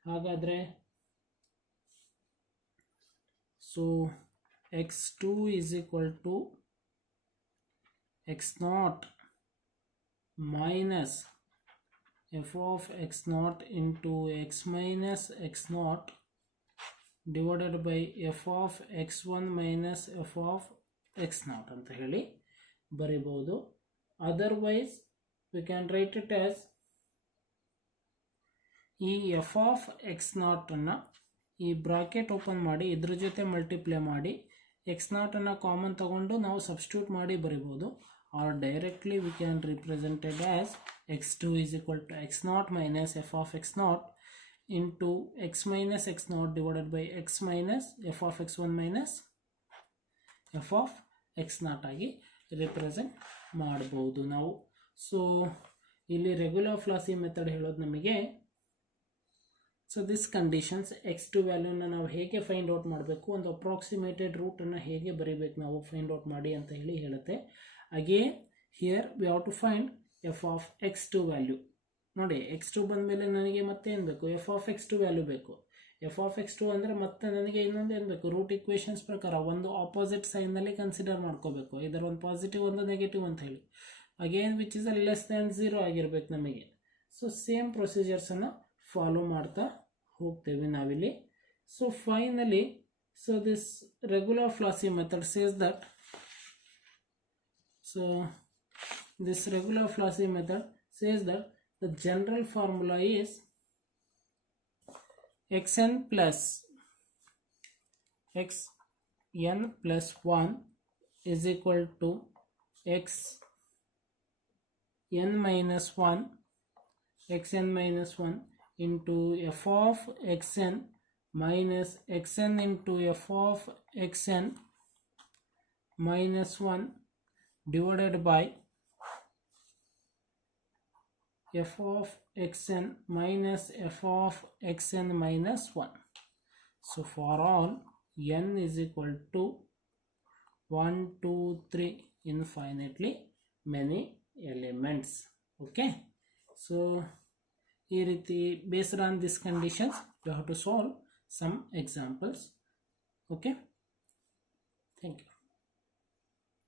ಹಾಗಾದರೆ so x2 is equal to x naught minus f of X naught into x minus x naught divided by f of x1 minus f of X naught ಅಂತ ಹೇಳಿ ಬರೀಬಹುದು. Otherwise we can write it as ಈ ಎಫ್ ಆಫ್ ಎಕ್ಸ್ ನಾಟನ್ನು ಈ ಬ್ರಾಕೆಟ್ ಓಪನ್ ಮಾಡಿ ಇದ್ರ ಜೊತೆ ಮಲ್ಟಿಪ್ಲೈ ಮಾಡಿ ಎಕ್ಸ್ ನಾಟನ್ನು ಕಾಮನ್ ತಗೊಂಡು ನಾವು ಸಬ್ಸ್ಟಿಟ್ಯೂಟ್ ಮಾಡಿ ಬರೀಬೋದು. Or directly we can represented as x2 is equal to x naught minus f of X naught into x minus x naught divided by x minus f of x1 minus f of X naught ಆಗಿ ರಿಪ್ರೆಸೆಂಟ್ ಮಾಡ್ಬೋದು ನಾವು. ಸೊ ಇಲ್ಲಿ ರೆಗ್ಯುಲರ್ ಫ್ಲಾಸಿ ಮೆಥಡ್ ಹೇಳೋದು ನಮಗೆ, ಸೊ ದಿಸ್ ಕಂಡೀಷನ್ಸ್ x2 ವ್ಯಾಲ್ಯೂನ ನಾವು ಹೇಗೆ ಫೈಂಡ್ ಔಟ್ ಮಾಡಬೇಕು, ಒಂದು ಅಪ್ರಾಕ್ಸಿಮೇಟೆಡ್ ರೂಟನ್ನು ಹೇಗೆ ಬರೀಬೇಕು ನಾವು ಫೈಂಡ್ ಔಟ್ ಮಾಡಿ ಅಂತ ಹೇಳಿ ಹೇಳುತ್ತೆ. Again here we have to find f of x2 value. ನೋಡಿ x2 ಬಂದ ಮೇಲೆ ನನಗೆ ಮತ್ತೆ ಏನು ಬೇಕು, ಎಫ್ ಆಫ್ x2 ವ್ಯಾಲ್ಯೂ ಬೇಕು. ಎಫ್ ಆಫ್ x2 ಅಂದರೆ ಮತ್ತೆ ನನಗೆ ಇನ್ನೊಂದು ಏನು ಬೇಕು, ರೂಟ್ ಇಕ್ವೇಷನ್ಸ್ ಪ್ರಕಾರ ಒಂದು ಆಪೋಸಿಟ್ ಸೈನ್ನಲ್ಲಿ ಕನ್ಸಿಡರ್ ಮಾಡ್ಕೋಬೇಕು, ಇದರ ಒಂದು ಪಾಸಿಟಿವ್ ಒಂದು ನೆಗೆಟಿವ್ ಅಂತ ಹೇಳಿ. Again which is less than 0 ಆಗಿರ್ಬೇಕು ನಮಗೆ. ಸೊ ಸೇಮ್ ಪ್ರೊಸೀಜರ್ಸನ್ನು ಫಾಲೋ ಮಾಡ್ತಾ ಹೋಗ್ತೇವೆ ನಾವಿಲ್ಲಿ. So finally, so this regular falsi method says that, so this regular falsi method says that the general formula is xn plus 1 is equal to xn minus 1 into f of xn minus xn into f of xn minus 1 divided by f of xn minus f of xn minus 1. So for all n is equal to 1, 2, 3 infinitely many elements. Okay, so based on these conditions you have to solve some examples. Okay, thank you.